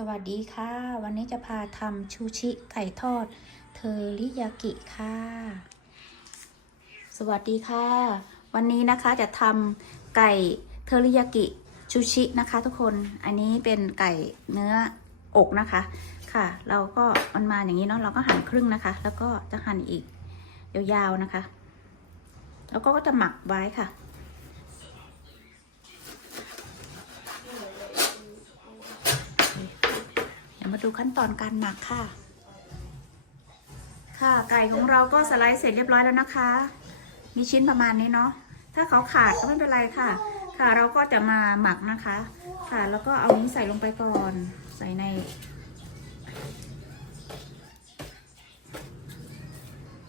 สวัสดีค่ะ วันนี้จะพาทำชูชิไก่ทอด เทอริยากิค่ะ สวัสดีค่ะ วันนี้นะคะจะทำไก่เทอริยากิชูชินะคะทุกคนอันนี้เป็นไก่เนื้ออกนะคะค่ะ เราก็มันมาอย่างนี้เนาะเราก็หั่นครึ่งนะคะ แล้วก็จะหั่นอีกยาวๆนะคะ แล้วก็จะหมักไว้ค่ะ เดี๋ยว มาดูขั้นตอนการหมักค่ะ ค่ะไก่ของเราก็สไลด์เสร็จเรียบร้อยแล้วนะคะ มีชิ้นประมาณนี้เนาะ ถ้าเขาขาดก็ไม่เป็นไรค่ะ ค่ะเราก็จะมาหมักนะคะ ค่ะแล้วก็เอานี้ใส่ลงไปก่อน ใส่ใน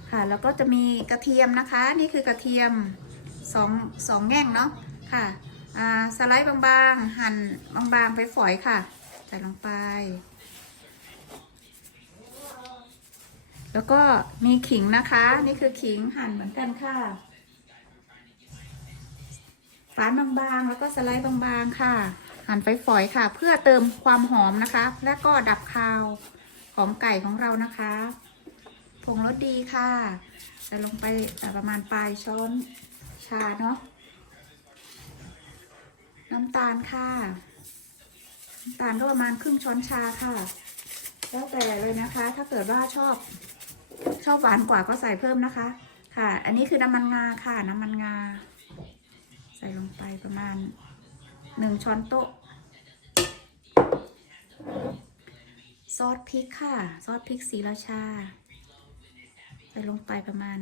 ค่ะแล้วก็จะมีกระเทียมนะคะ นี่คือกระเทียมสองสองแง่งเนาะ ค่ะอ่าสไลด์บางๆ หั่นบางๆ ไปฝอยค่ะ ใส่ลงไป แล้วก็มีขิงนะคะ นี่คือขิงหั่นเหมือนกันค่ะฝานบางๆ แล้วก็สไลด์บางๆค่ะ หั่นฝอยๆค่ะ เพื่อเติมความหอมนะคะ และก็ดับคาวของไก่ของเรานะคะผงรสดีค่ะใส่ลงไปประมาณปลายช้อนชาเนาะน้ำตาลค่ะน้ำตาลก็ประมาณครึ่งช้อนชาค่ะ แล้วแต่เลยนะคะ ถ้าเกิดว่าชอบ ชอบหวานกว่าก็ใส่เพิ่มนะคะ ค่ะ อันนี้คือน้ำมันงาค่ะ น้ำมันงา ใส่ลงไปประมาณหนึ่งช้อนโต๊ะ ซอสพริกค่ะ ซอสพริกสีราชา ใส่ลงไปประมาณ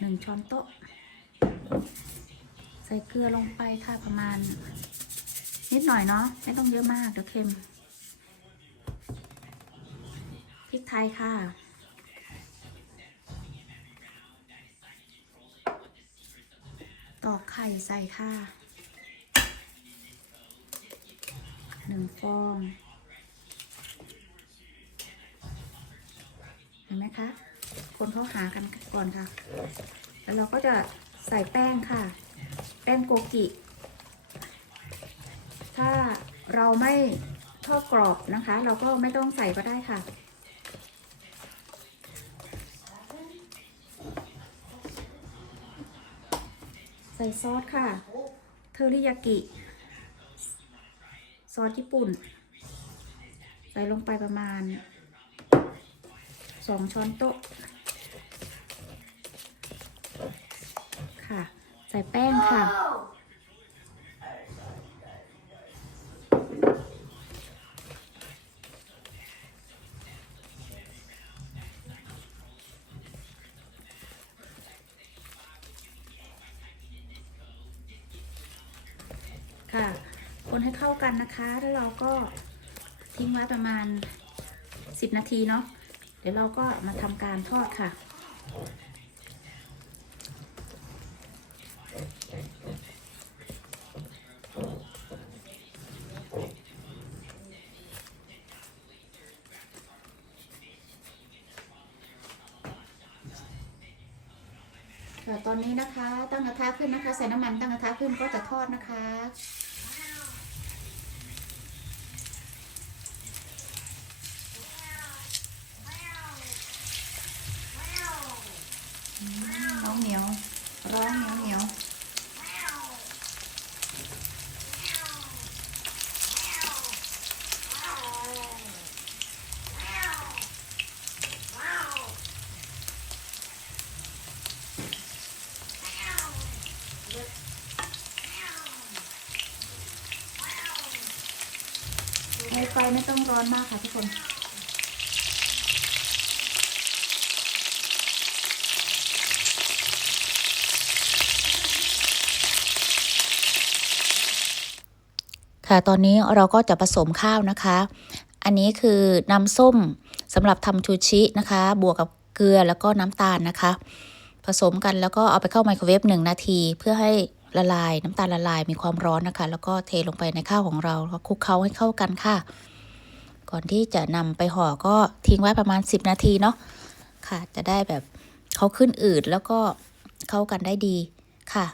หนึ่งช้อนโต๊ะ ใส่เกลือลงไปค่ะประมาณ นิดหน่อยเนาะไม่ต้องเยอะมากเดี๋ยวเค็ม พ ริกไทยค่ะ ตอกไข่ใส่ค่ะหนึ่งฟองเห็นไหมคะ คนเขาหากันก่อนค่ะ แล้วเราก็จะใส่แป้งค่ะ แป้งโกกิ ถ้าเราไม่ทอดกรอบนะคะ เราก็ไม่ต้องใส่ก็ได้ค่ะ ส่ซอสค่ะ เทอริยากิ ซอสญี่ปุ่น ใส่ลงไปประมาณสองช้อนโต๊ะ ค่ะ ใส่แป้งค่ะค่ะ กันนะคะ แล้วเราก็ทิ้งไว้ประมาณ 10 นาทีเนาะ เดี๋ยวเราก็มาทำการทอดค่ะค่ะตอนนี้นะคะ ตั้งกระทะขึ้นนะคะ ใส่น้ำมันตั้งกระทะขึ้นก็จะทอดนะคะ ร้องเหนียว ร้องเหนียวเหนียวใน ไฟไม่ต้องร้อนมากค่ะทุกคนค่ะตอนนี้เราก็จะผสมข้าวนะคะ อันนี้คือน้ำส้มสำหรับทำชูชินะคะ บวกกับเกลือแล้วก็น้ำตาลนะคะ ผสมกันแล้วก็เอาไปเข้าไมโครเวฟหนึ่งนาที เพื่อให้ ละลาย น้ำตาลละลายมีความร้อนนะคะ แล้วก็เทลงไปในข้าวของเราแล้วคลุกเคล้าให้เข้ากันค่ะ ก่อนที่จะนำไปห่อก็ทิ้งไว้ประมาณ 10 นาทีเนาะค่ะ จะได้แบบเขาขึ้นอืดแล้วก็เข้ากันได้ดีค่ะ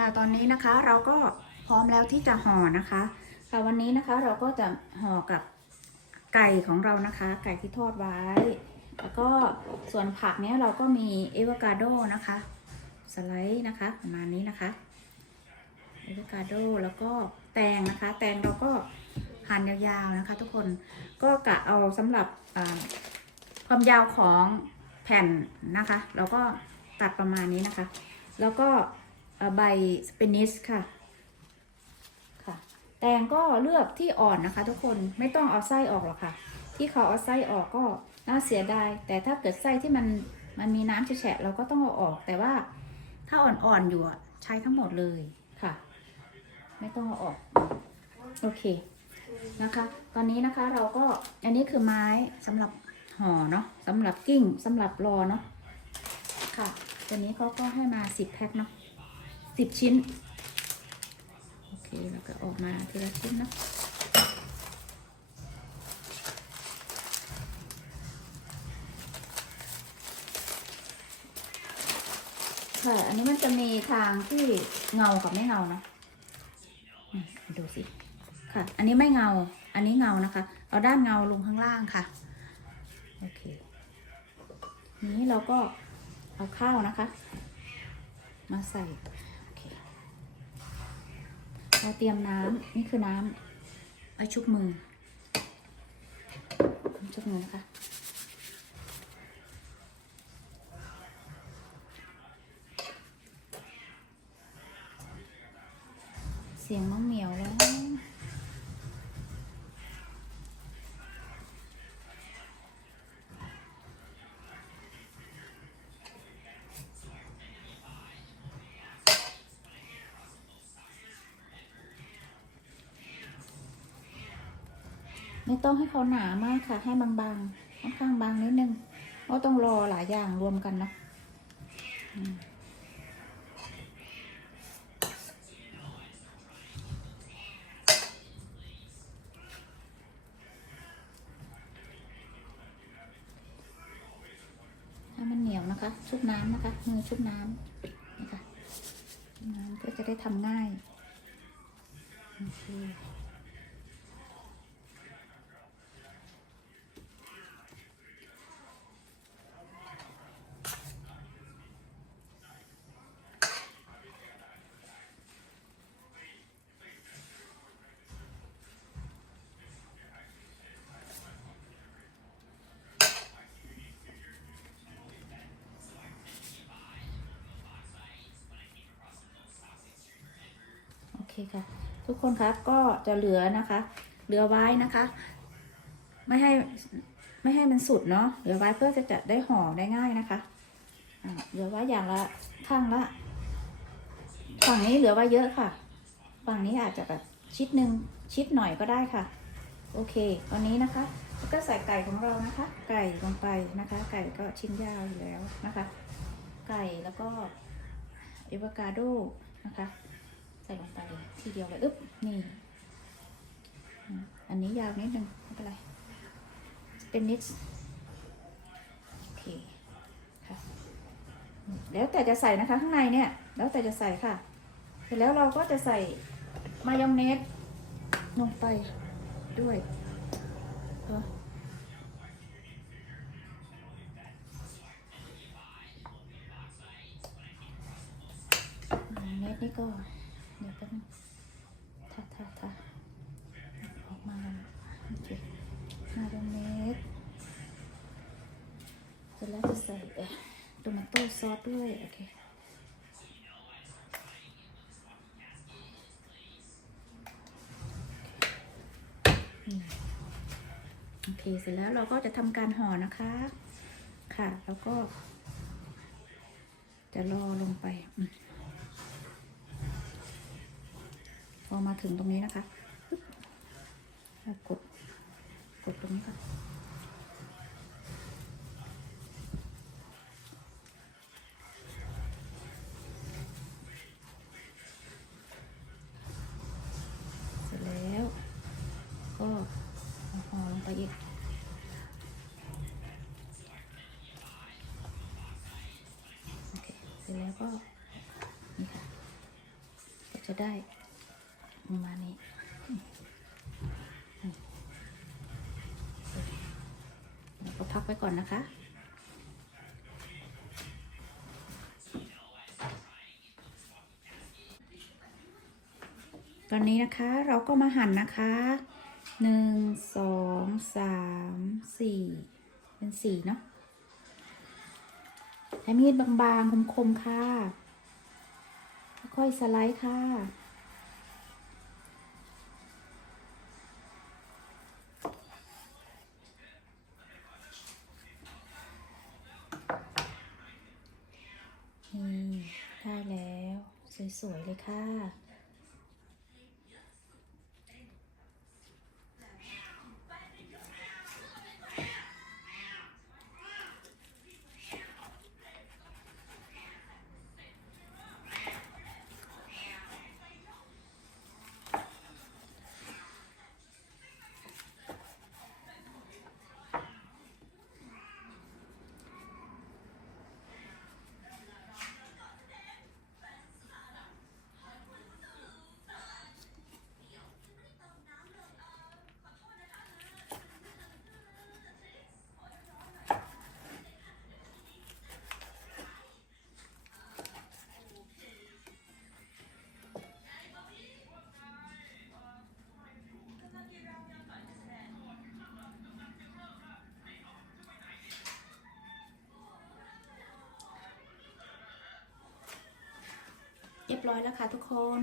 ค่ะตอนนี้นะคะเราก็พร้อมแล้วที่จะห่อนะคะค่ะวันนี้นะคะเราก็จะห่อกับไก่ของเรานะคะ ไก่ที่ทอดไว้ แล้วก็ส่วนผักเนี้ยเราก็มีเอวคาโดนะคะ สไลด์นะคะประมาณนี้นะคะเอวคาโดแล้วก็แตงนะคะ แตงเราก็หั่นยาวๆนะคะ ทุกคนก็กะเอาสำหรับความยาวของแผ่นนะคะ เราก็ตัดประมาณนี้นะคะ แล้วก็ ใบสเปนิสค่ะค่ะ แตงก็เลือกที่อ่อนนะคะทุกคนไม่ต้องเอาไส้ออกหรอกค่ะ ที่เขาเอาไส้ออกก็น่าเสียดาย แต่ถ้าเกิดไส้ที่มันมันมีน้ำแฉะเราก็ต้องเอาออกแต่ว่าถ้าอ่อนๆอยู่ใช้ทั้งหมดเลยค่ะ ไม่ต้องเอาออก โอเคนะคะ ตอนนี้นะคะเราก็อันนี้คือไม้สำหรับห่อเนาะสำหรับกิ้งสำหรับรอเนาะค่ะตัวนี้เขาก็ให้มาสิบแพ็คเนาะ สิบชิ้น โอเค แล้วก็ออกมาทีละชิ้นเนาะค่ะ อันนี้มันจะมีทางที่เงากับไม่เงานะดูสิ ค่ะ อันนี้ไม่เงา อันนี้เงานะคะ เอาด้านเงาลงข้างล่างค่ะ โอเค นี้เราก็เอาข้าวนะคะ มาใส่ เราเตรียมน้ำนี่คือน้ำไว้ชุบมือชุบมือนะคะเสียงน้องเหมียวแล้ว ไม่ต้องให้เขาหนามากค่ะ ให้บางๆค่อนข้างบางนิดนึงเพราะต้องรอหลายอย่างรวมกันเนาะมให้มันเหนียวนะคะ ชุบน้ำนะคะมือชุบน้ำนะคะน้ำเพื่อจะได้ทำง่าย โอเค คค่ะ ทุกคนครับก็จะเหลือนะคะ เหลือไว้นะคะ ไม่ให้ไม่ให้มันสุดเนาะเหลือไว้เพื่อจะจัดได้ห่อได้ง่ายนะคะเหลือไว้อย่างละข้างละฝั่งนี้เหลือไว้เยอะค่ะ ฝั่งนี้อาจจะแบบชิดหนึ่งชิดหน่อยก็ได้ค่ะ โอเคตอนนี้นะคะแล้วก็ใส่ไก่ของเรานะคะ ไก่ลงไปนะคะ ไก่ก็ชิ้นยาวอยู่แล้วนะคะ ไก่แล้วก็เอวคาโดนะคะ ส่ลงไปเลยทีเดียวเลยอึ๊บนี่อันนี้ยาวนิดนึงไม่เป็นไร เป็นนิดโอเคค่ะแล้วแต่จะใส่นะคะข้างในเนี่ย แล้วแต่จะใส่ค่ะเสร็จแล้วเราก็จะใส่มายองเนสลงไปด้วยเออมายองเนสนี่ก็ เดี๋ยวแป๊บนึงทาทาทาออกมาโอเคมายองเนสเสร็จแล้วจะใส่โตมาโต้ซอสด้วยโอเคโอเค เสร็จแล้วเราก็จะทำการห่อนะคะ ค่ะ แล้วก็ จะรอลงไป อืมพอมาถึงตรงนี้นะคะกด กดตรงนี้ก่อนเสร็จแล้ว ก็ห่อลงไปอีกโอเคเสร็จแล้วก็นี่ค่ะก็จะได้ ประมาณนี้แล้วก็พักไว้ก่อนนะคะตอนนี้นะคะเราก็มาหั่นนะคะหนึ่งสองสามสี่เป็นสี่เนาะใช้มีดบางๆ คมๆ ค่ะ ค่อยๆสไลด์ค่ะ ได้แล้ว สวยๆเลยค่ะ เรียบร้อยแล้วค่ะทุกคน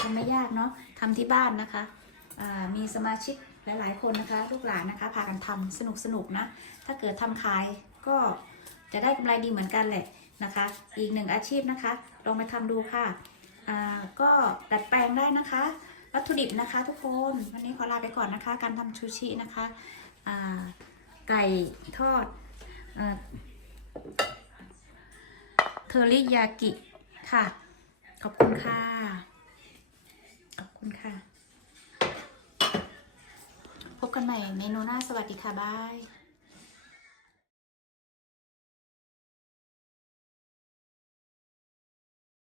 ทำไม่ยากเนาะทำที่บ้านนะคะ มีสมาชิกหลายๆ คนนะคะ ลูกหลานนะคะ พากันทำสนุกๆนะ ถ้าเกิดทำขายก็จะได้กำไรดีเหมือนกันแหละนะคะ อีกหนึ่งอาชีพนะคะ ลองไปทำดูค่ะ ก็ดัดแปลงได้นะคะ วัตถุดิบนะคะ ทุกคน วันนี้ขอลาไปก่อนนะคะ การทำชูชินะคะไก่ทอดเทอริยากิ ค่ะ ขอบคุณค่ะ ขอบคุณค่ะ พบกันใหม่เมนูหน้าสวัสดีค่ะบาย